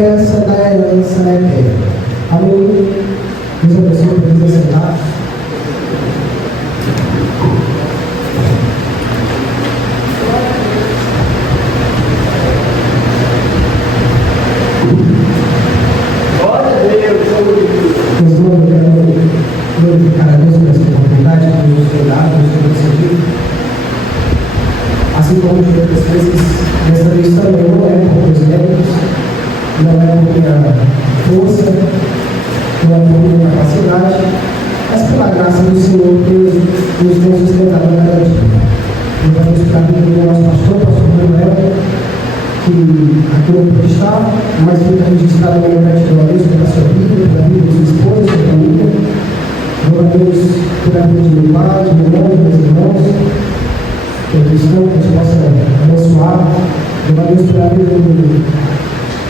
recompensa da herança eterna. Amém? Deus abençoe, precisa sentar. Glorificar a Deus por essa oportunidade que nos foi dada, nos foi concedida. Assim como de outras vezes, desta vez também não é por meus méritos, não é por minha força, não é por minha capacidade, mas pela graça do Senhor que nos tem sustentado na cada dia. Então, vamos para a vida do nosso pastor Manuel, que aqui não pode estar, mas fica registrado na minha gratidão a Deus pela sua vida, pela vida de sua esposa, sua família. Glória a Deus pela vida de meu pai, de meu irmão, de meus irmãos, que é cristão, que a gente possa abençoar. Glória a Deus pela vida do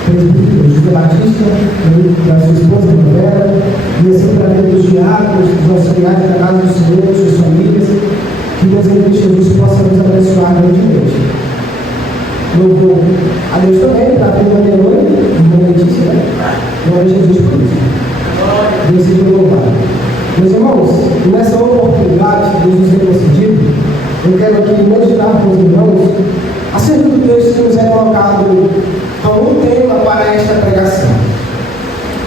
presbítero José Batista, da sua esposa, Vera, e assim pela vida dos diáconos, dos auxiliares da casa do Senhor, de suas famílias, que Deus em Cristo Jesus possa nos abençoar grandemente. Louvor a Deus também, para a prima de noite, boa notícia, né? Glória a Jesus por isso. Deus seja louvado. Meus irmãos, nessa oportunidade que Deus nos tem concedido, eu quero aqui meditar com os irmãos acerca do texto que nos é colocado como um tema para esta pregação.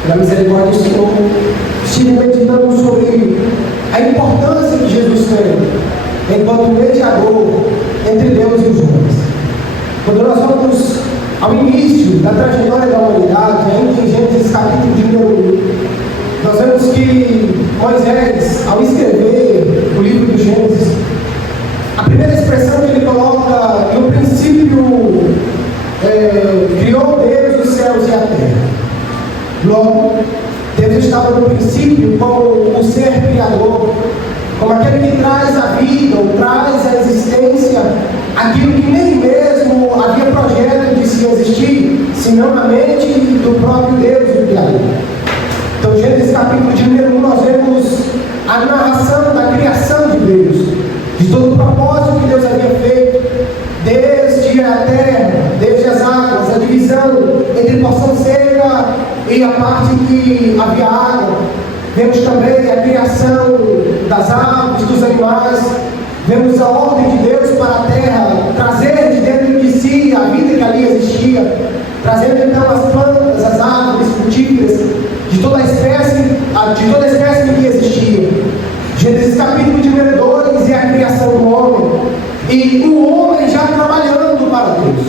Pela misericórdia do Senhor, estive meditando sobre a importância que Jesus tem enquanto mediador entre Deus e os homens. Quando nós vamos ao início da trajetória da humanidade, ainda em Gênesis capítulo de número 1, nós vemos que Moisés, ao escrever o livro do Gênesis, a primeira expressão que ele coloca, no princípio, criou Deus os céus e a terra. Logo, Deus estava no princípio como o ser criador, como aquele que traz a vida, ou traz a existência, aquilo que nem mesmo havia projeto de se existir, senão na mente do próprio Deus, do Criador. Então, Gênesis capítulo de número 1, nós vemos a narração da criação de Deus, de todo o propósito que Deus havia feito, desde a terra, desde as águas, a divisão entre porção seca e a parte que havia água. Vemos também a criação das aves, dos animais. Vemos a ordem de Deus para a terra, trazer de dentro de si a vida que ali existia, trazendo então as plantas, as árvores frutíferas, de toda a espécie que existia. Gênesis capítulo de número 2 é a criação do homem, e o homem já trabalhando para Deus,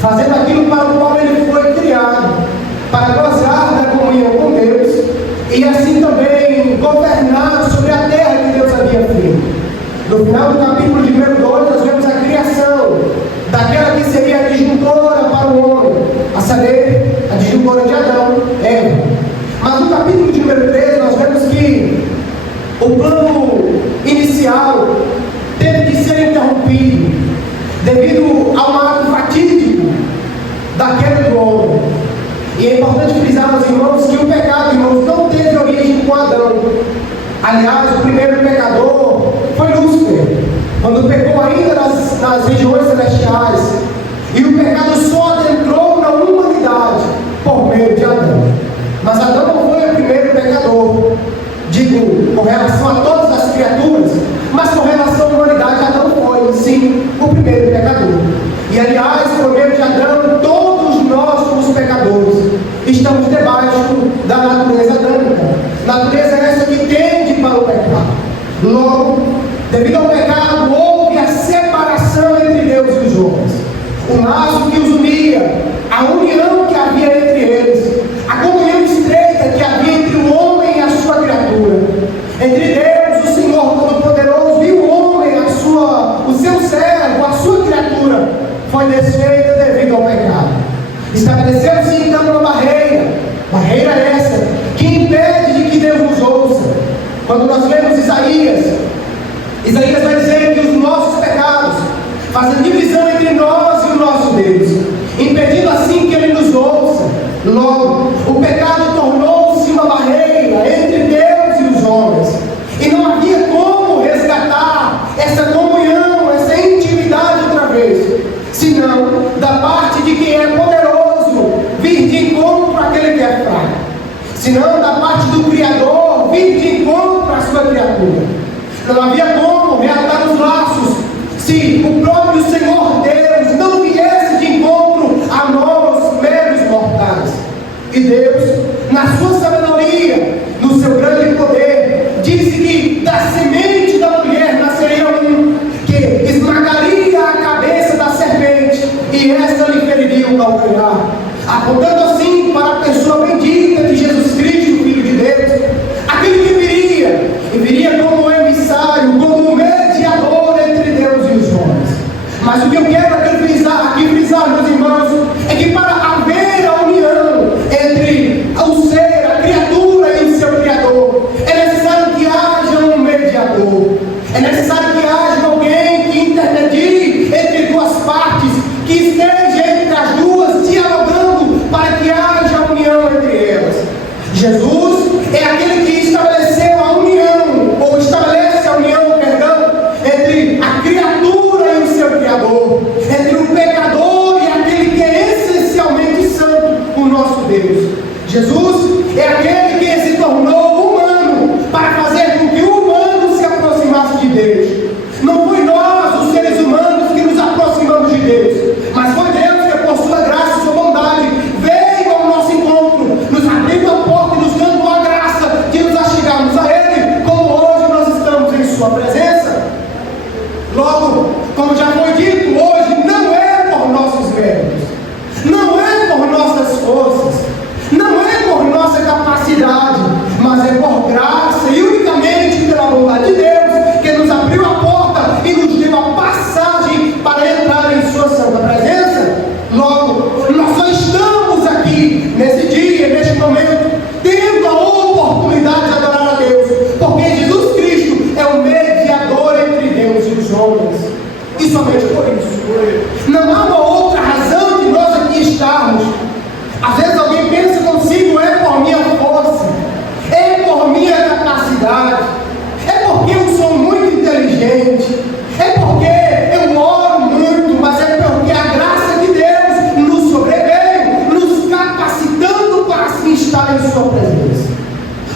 fazendo aquilo para o qual ele foi criado, para gozar da comunhão com Deus, e assim também governar sobre a terra que Deus havia feito. No final do capítulo de número 2, nós vemos a criação daquela que seria a disjuntora para o homem, a saber, a disjuntora de Adão, Eva. Mas no capítulo de número 3, nós vemos que o plano inicial teve que ser interrompido devido ao ato fatídico da queda do homem. E é importante frisar, meus irmãos, que o pecado, irmãos, não teve origem com Adão. Aliás, o primeiro pecador foi Lúcifer, quando pecou ainda nas regiões celestiais. E o pecado só adentrou na humanidade por meio de Adão. Mas Adão não foi o primeiro pecador, digo, com relação a todas as criaturas, mas com relação à humanidade, Adão foi, sim, o primeiro pecador. E aliás, por meio de Adão, todos nós, como pecadores, estamos debaixo da natureza adâmica. Natureza essa que tende para o pecado. Logo, devido ao pecado, houve a separação entre Deus e os homens. O laço que os unia, a união que havia entre eles, a comunhão estreita que havia entre o homem e a sua criatura, entre Deus, o Senhor Todo-Poderoso, e o homem, o seu servo, a sua criatura, foi desfeita devido ao pecado. Estabeleceu-se então uma barreira essa, que impede de que Deus nos ouça. Quando nós lemos Isaías vai dizer que os nossos pecados fazem divisão entre nós e o nosso Deus, impedindo assim que Ele nos ouça. Logo, o pecado tornou-se uma barreira entre Deus e os homens, e não havia como resgatar essa comunhão, essa intimidade outra vez, senão da parte de quem é poderoso vir de encontro Não havia como reatar os laços se o próprio Senhor Deus não viesse de encontro a nós, meros mortais. E Deus, na sua sabedoria, no seu grande poder, disse que da semente da mulher nasceria um que esmagaria a cabeça da serpente e esta lhe feriria o calcanhar, apontando assim para a pessoa bendita de Jesus Cristo, Filho de Deus, aquele que viria como emissário, como mediador entre Deus e os homens. Mas o que eu quero aqui frisar, meus irmãos, é que para haver a união entre o ser, a criatura e o seu Criador, é necessário que haja um mediador, é necessário que haja alguém que intermedie entre duas partes, que esteja entre as duas dialogando para que haja união entre elas. Jesus é aquele que estabeleceu a união, ou estabelece a união, perdão, entre a criatura e o seu Criador, entre o pecador e aquele que é essencialmente santo, o nosso Deus. Jesus é aquele que se tornou humano para fazer com que o humano se aproximasse de Deus. Não foi nós, os seres humanos, que nos aproximamos de Deus, mas foi Deus que, por sua graça e sua bondade, veio ao nosso encontro, nos abrindo a porta e nos dando a graça de nos achegarmos a Ele, como hoje nós estamos em Sua presença. Logo, como já foi dito, hoje não é por nossos méritos, não é por nossas forças, não é por nossa capacidade, mas é por graça e unicamente pela bondade de Deus, que nos abriu a porta e nos deu a passagem para entrar em Sua santa presença. Logo, nós só estamos aqui, nesse dia, neste momento, tendo a oportunidade de adorar a Deus, porque Jesus Cristo é o mediador entre Deus e os homens. E somente por isso. Não há uma outra razão de nós aqui estarmos. Às vezes alguém pensa consigo, é por minha força, é por minha capacidade, é porque eu sou muito inteligente, é porque eu oro muito, mas é porque a graça de Deus nos sobreveio, nos capacitando para assim estar em Sua presença.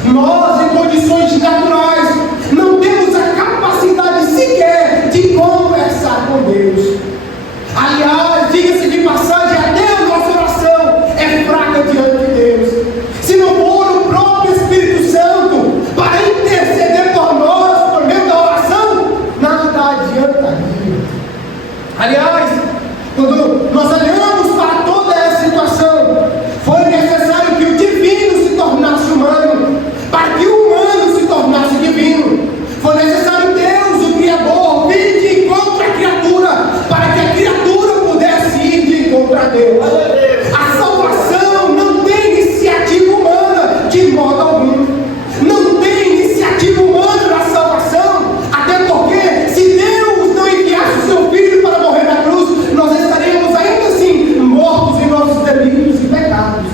Nós, em condições naturais, não temos a capacidade sequer de conversar com Deus. Aliás, diga-se de passagem, até a nossa oração é fraca diante de Deus. Se não for o próprio Espírito Santo para interceder por nós, por meio da oração, nada adiantaria. Aliás, quando nós olhamos para toda essa situação, foi necessário que o divino se tornasse humano, para que o humano se tornasse divino. Foi necessário Deus, o Criador, vir de encontro à criatura, para que a criatura pudesse ir de encontro a Deus. A salvação não tem iniciativa humana de modo algum. Não tem iniciativa humana na salvação, até porque se Deus não enviasse o seu Filho para morrer na cruz, nós estaríamos ainda assim mortos em nossos delitos e pecados.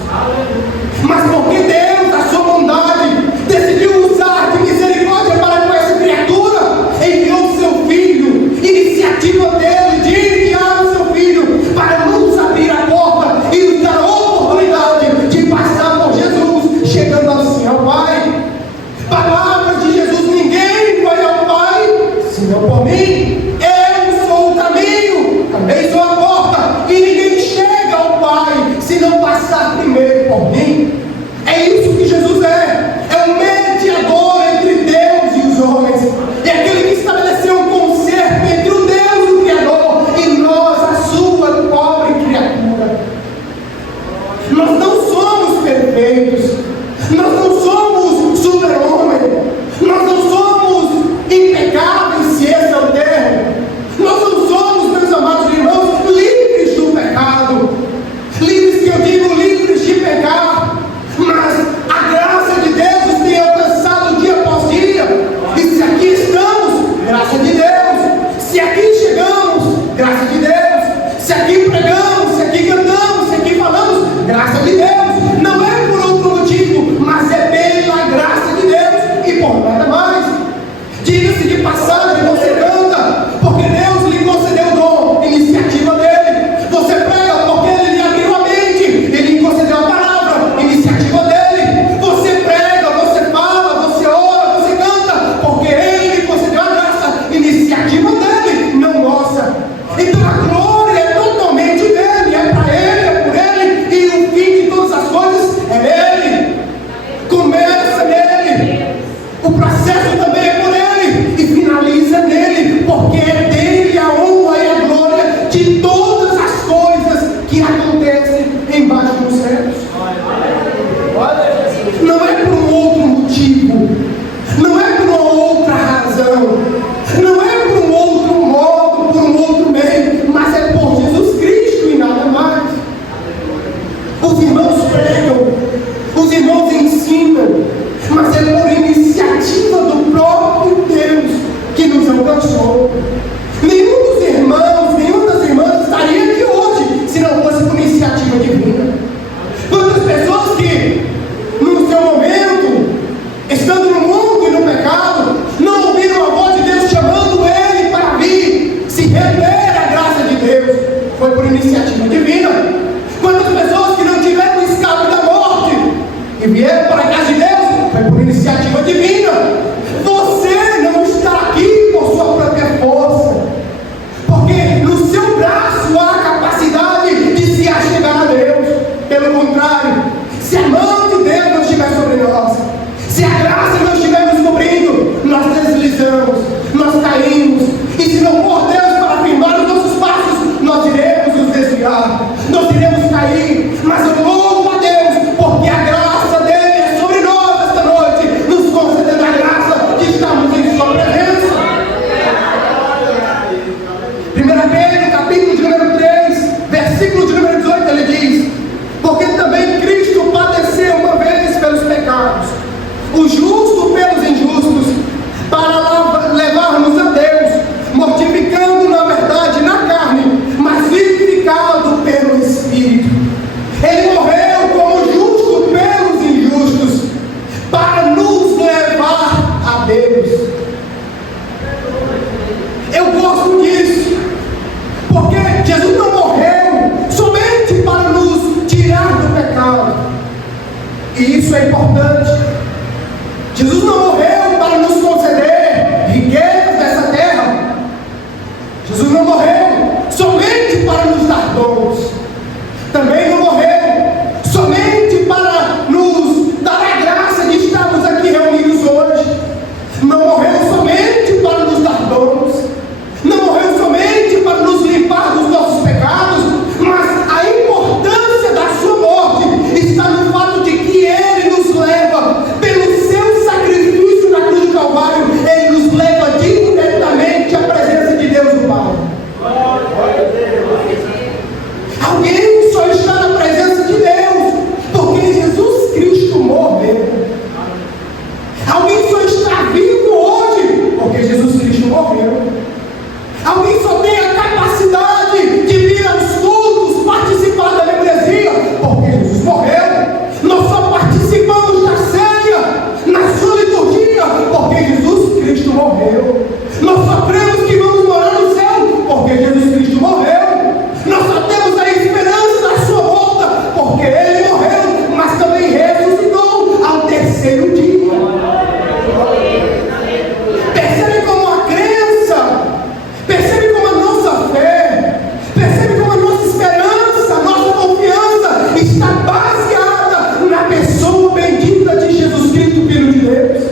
Mas porque Deus, a sua bondade, decidiu usar de misericórdia para com essa criatura, enviou o seu Filho, iniciativa dele de enviar o seu Filho para nos abrir a porta e nos dar a oportunidade de passar por Jesus, chegando assim ao Pai. Palavra de Jesus: ninguém vai ao Pai senão por mim. Eu sou o caminho, também sou a porta, e ninguém chega ao Pai se não passar primeiro por mim. É isso que Jesus é o mediador entre Deus e os homens, é aquele que estabeleceu um concerto entre o Deus, o Criador, e nós, a sua pobre criatura. Nós não somos perfeitos, nós não somos super-homem, nós não somos impecáveis, se esse é o termo. Nós não somos, meus amados irmãos, livres do pecado, livres, que eu digo, livres de pecar, morreu. Nós só cremos que vamos morar no céu porque Jesus Cristo morreu. Nós só temos a esperança da sua volta porque Ele morreu, mas também ressuscitou ao terceiro dia. Percebe como a crença, percebe como a nossa fé, percebe como a nossa esperança, a nossa confiança está baseada na pessoa bendita de Jesus Cristo, Filho de Deus.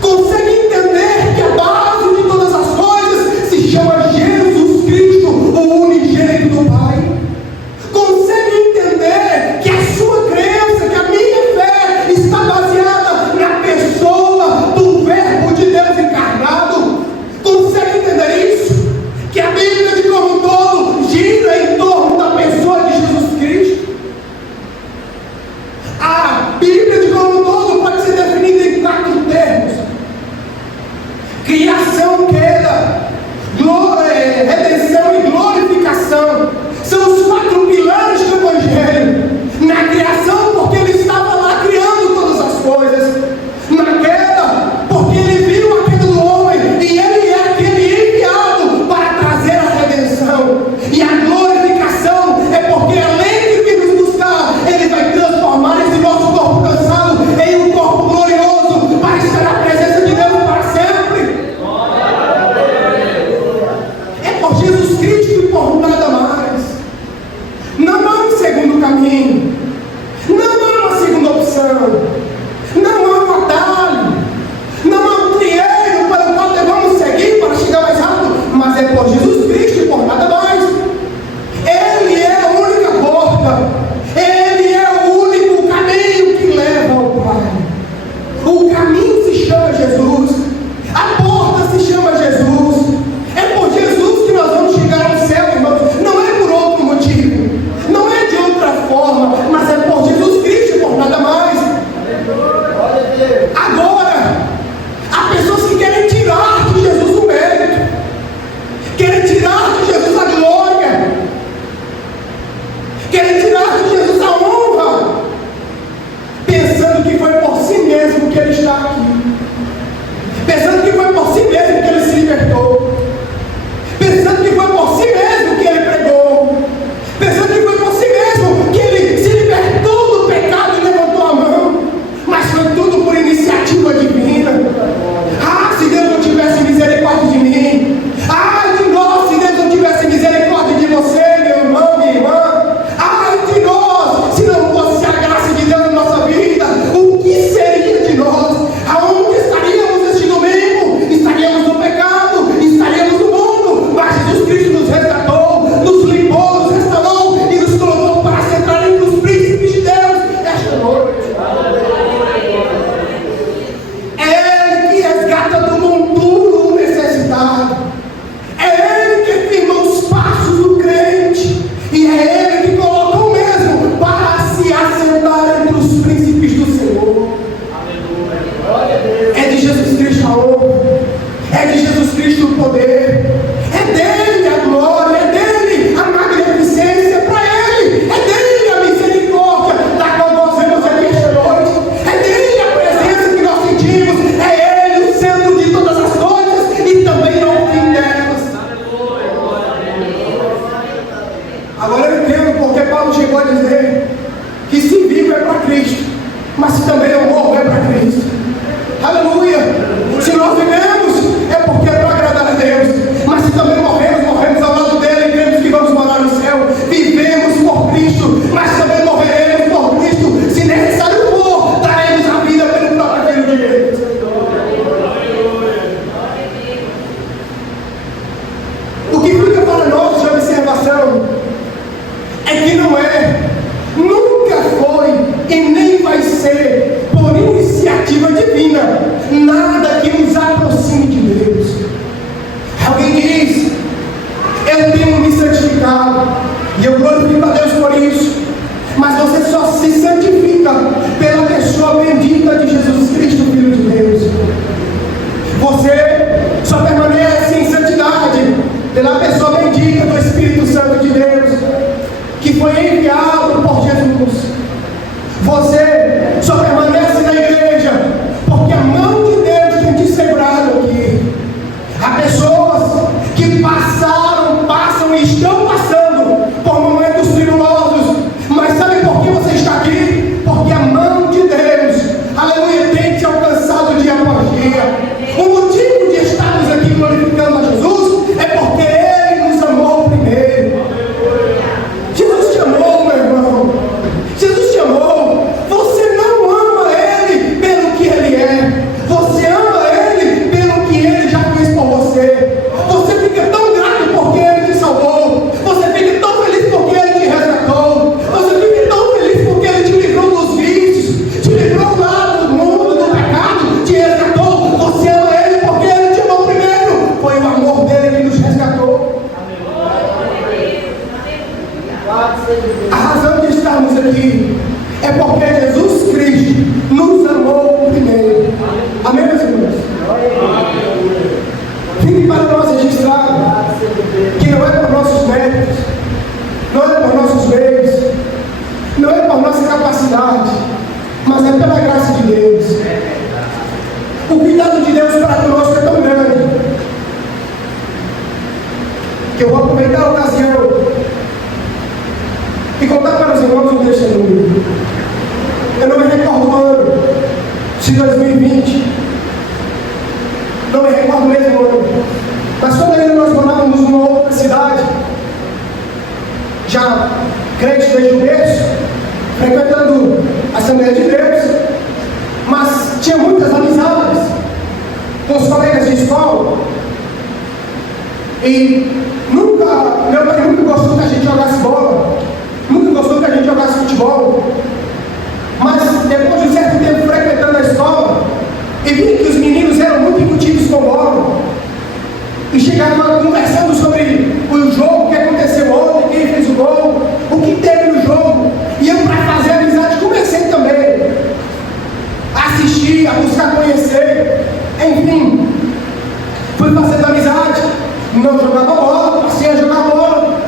Consegue entender que a base de todas as coisas se chama Jesus Cristo, o unigênito do Pai? Consegue entender que a sua crença, que a minha fé está baseada na pessoa do Verbo de Deus encarnado? Consegue entender isso? Que a Bíblia de como um todo gira em torno da pessoa de Jesus Cristo? A Bíblia de como um todo pode ser definida em 4 termos: criação, queda, redenção e glorificação. São os 4 pilares do Evangelho. Na criação, porque Ele estava lá criando todas as coisas. Na queda, porque Ele viu a queda do homem e Ele é aquele enviado para trazer a redenção. E a glorificação é porque além de vir nos buscar, Ele vai transformar esse nosso corpo cansado em um corpo glorioso para estar na presença de Deus para sempre. É por Jesus Cristo e por nada mais. Não há um segundo caminho, não há uma segunda opção, não há um atalho, não há um trieiro para o qual devemos seguir para chegar mais rápido, mas é por Jesus Cristo e por nada mais. Ele é a única porta, Ele é o único caminho que leva ao Pai. O caminho se chama Jesus, a porta se chama Jesus. É por Jesus que nós vamos chegar ao céu, irmãos. Não é por outro motivo, não é de outra forma, mas é por Jesus Cristo e por nada mais. Agora, há pessoas que querem tirar de Jesus o mérito, querem tirar de Jesus a glória, querem tirar de Jesus a honra, pensando que foi por si mesmo que Ele está aqui, pensando que foi por si mesmo que Ele se libertou, pensando que foi por si mesmo que Ele pregou, pensando que foi por si mesmo que Ele se libertou do pecado e levantou a mão, mas foi tudo por iniciativa divina. Ah, se Deus não tivesse misericórdia de mim, ai de nós, se Deus não tivesse misericórdia de você, meu irmão, minha irmã, ai de nós, se não fosse a graça de Deus na nossa vida, o que seria de nós? Aonde estaríamos neste domingo? Estaríamos no pecado, estaríamos no mundo, mas Jesus Cristo nos resgatou, nos limpou, nos restaurou e nos colocou para sentar entre os príncipes de Deus esta noite. É Ele que resgata do monturo o necessitado, é Ele que firma os passos do crente, e é Ele que coloca o mesmo para se assentar entre os príncipes do Senhor. É de Jesus Cristo a honra, é de Jesus Cristo o poder, é dele a glória, é dele a magnificência, é para Ele, é dele a misericórdia da qual nós vemos aqui esta noite, é dele a presença que nós sentimos, é Ele o centro de todas as coisas e também não o fim delas. Agora eu entendo porque Paulo chegou a dizer que se vivo é para Cristo, mas se também eu morro é para Cristo. Aleluia! Se nós vivemos é porque é para agradar a Deus, mas se também morremos, morremos ao lado dele e cremos que vamos morar no céu. Vivemos por Cristo, mas também morreremos por Cristo. Se necessário for, daremos a vida pelo próprio Filho de Deus. O que fica para nós de observação é que não é, nunca foi e nem vai ser por iniciativa divina nada que nos aproxime de Deus. Alguém diz: eu tenho me santificado e eu glorifico a Deus por isso, mas você só se santifica pela pessoa bendita de Jesus Cristo, Filho de Deus. Você só permanece em santidade pela pessoa bendita do Espírito Santo de Deus, que foi enviado por Jesus. Você só permanece na igreja porque a mão de Deus tem te segurado aqui. naquela ocasião, e contar para os irmãos um testemunho. Eu não me recordo o ano, de 2020, não me recordo mesmo o ano, mas quando ainda nós morávamos numa outra cidade, já crente desde o berço, frequentando a Assembleia de Deus, mas tinha muitas amizades com os colegas de escola, e meu pai nunca gostou que a gente jogasse bola, nunca gostou que a gente jogasse futebol, mas depois de um certo tempo frequentando a escola, e vi que os meninos eram muito incutidos com bola, e chegavam conversando sobre o jogo, o que aconteceu ontem, quem fez o gol, o que teve no jogo, e eu, para fazer amizade, comecei também a assistir, a buscar conhecer, enfim, fui fazendo amizade, não jogava bola, passei a jogar bola,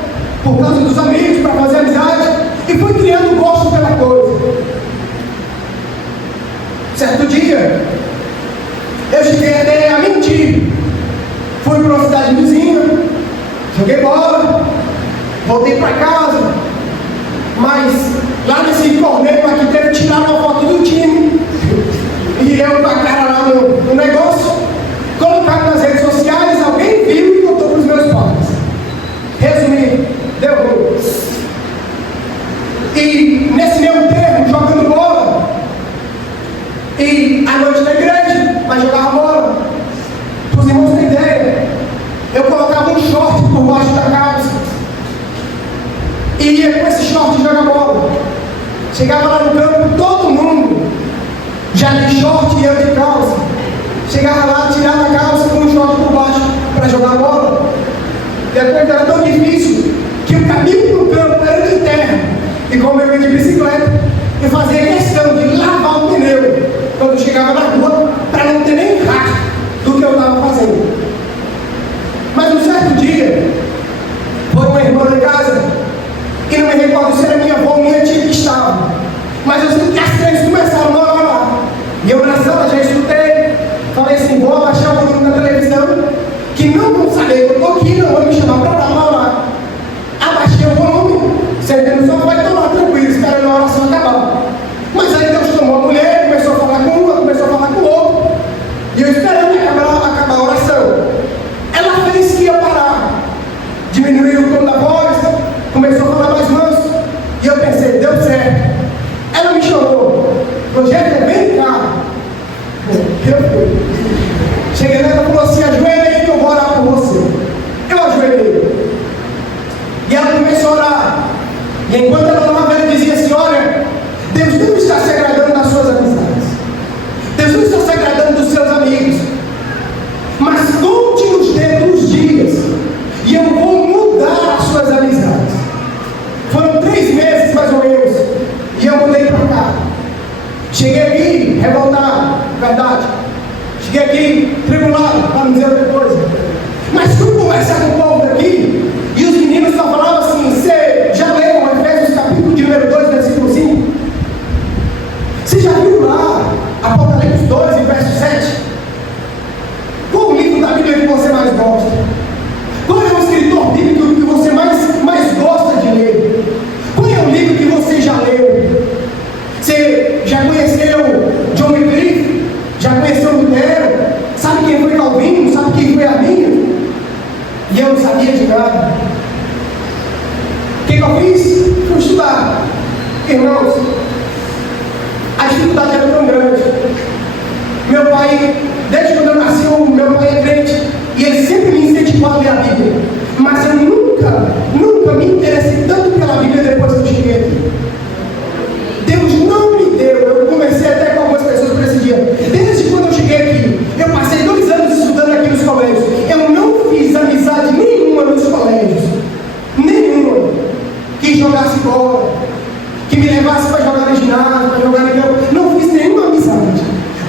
por causa dos amigos, para fazer amizade, e fui criando gosto pela coisa. Certo dia, eu cheguei até a mentir, fui para uma cidade vizinha, joguei bola, voltei para casa, mas lá nesse torneio aqui teve que tirar uma foto do time, e eu com a cara lá no negócio, colocar nas redes sociais, alguém viu e contou para os meus pais. Resumindo, deu ruim. E nesse meio tempo, jogando bola, e à noite na igreja, mas jogava bola, para os irmãos terem ideia, eu colocava um short por baixo da calça, e ia com esse short jogar bola. Chegava lá no campo, todo mundo já de short e eu de calça. Chegava lá, tirava a calça com um short por baixo para jogar bola. Depois era tão difícil que o caminho para o campo era de terra. E como eu ia de bicicleta, eu fazia questão de lavar o pneu quando eu chegava na rua, para não ter nem rastro do que eu estava fazendo. Mas um certo dia, foi uma irmã em casa, e não me recordo se era minha avó ou minha tia que estava, mas eu sei que as três começaram a orar lá. E eu na sala já escutei, falei assim, vou abaixar o volume da televisão, que não vão saber que eu estou aqui, não vou me chamar para orar. Abaixei o volume, sentei no sofá e estou lá tranquilo, esperando a oração acabar. Mas aí Deus tomou a mulher, começou a falar com uma, começou a falar com o outro, e eu esperando acabar a oração. Ela fez que ia parar, diminuiu o tom da voz, começou a falar mais manso, e eu pensei, deu certo. Ela me chamou, Rogério, vem cá. Eu fui. Cheguei nela e falou assim, ajoelha aí que eu vou orar por você. Eu ajoelhei. E ela começou a orar. E enquanto ela orava, ela dizia assim, olha, Deus não está se agradando das suas amizades. Deus não está se agradando dos seus amigos. Mas conte os dedos dos dias, e eu vou mudar as suas amizades. Foram 3 meses mais ou menos, e eu mudei para cá. Cheguei aqui revoltado, verdade. Cheguei aqui tribulado, para não dizer outra coisa. Mas fui conversar com o povo daqui, e os meninos só falavam assim, você já leu Efésios capítulo de número 2, versículo 5? Você já viu lá Apocalipse 2, verso 7? Qual o livro da Bíblia que você mais gosta? Qual é o escritor bíblico que você mais gosta de ler? Qual é o livro que você já leu? Você já conheceu John Wycliffe? Já conheceu Lutero? Sabe quem foi Calvino? Sabe quem foi Arminio? E eu não sabia de nada. O que eu fiz? Fui estudar. Irmãos, a dificuldade era tão grande. Meu pai, desde quando eu nasci, meu pai é crente, e ele sempre me incentivou a ler a Bíblia. Mas eu nunca me interessei tanto pela Bíblia depois que eu cheguei aqui. Deus não me deu, eu comecei até com algumas pessoas por esse dia. Desde quando eu cheguei aqui, eu passei 2 anos estudando aqui nos colégios. Eu não fiz amizade nenhuma nos colégios. Nenhuma. Que jogasse bola, que me levasse para jogar em ginásio, para jogar em campo. Não fiz nenhuma amizade.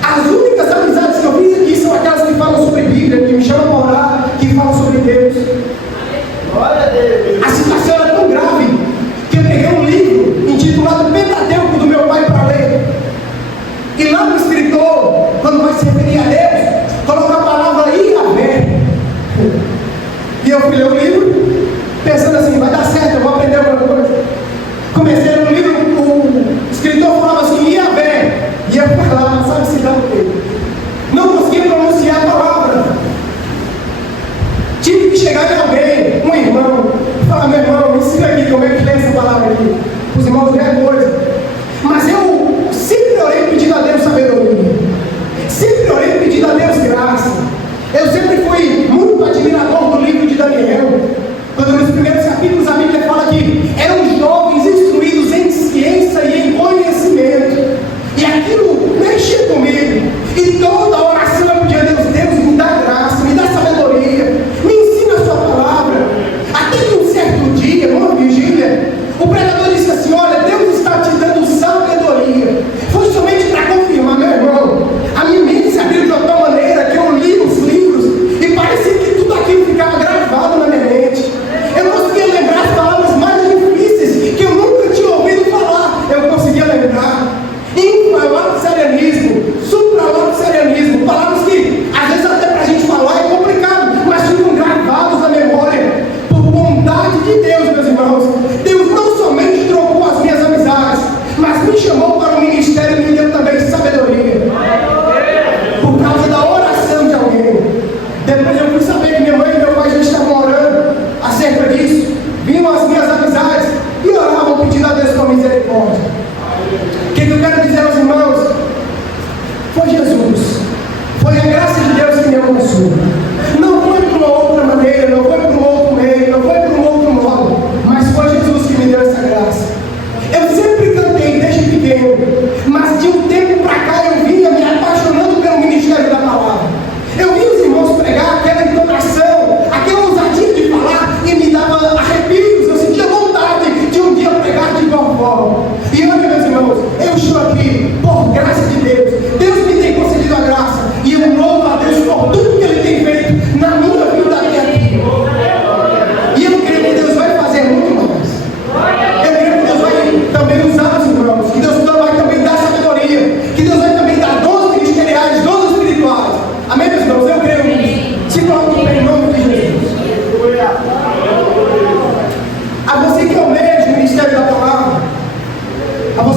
As únicas amizades que eu fiz aqui são aquelas que falam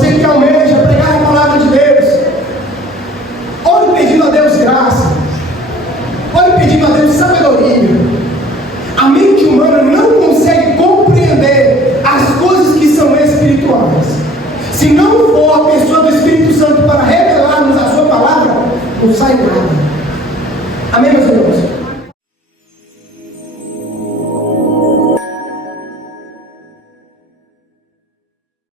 Você que almeja pregar a palavra de Deus, ore pedindo a Deus graça, ore pedindo a Deus sabedoria. A mente humana não consegue compreender as coisas que são espirituais. Se não for a pessoa do Espírito Santo para revelar-nos a sua palavra, não sai nada. Amém, meus irmãos?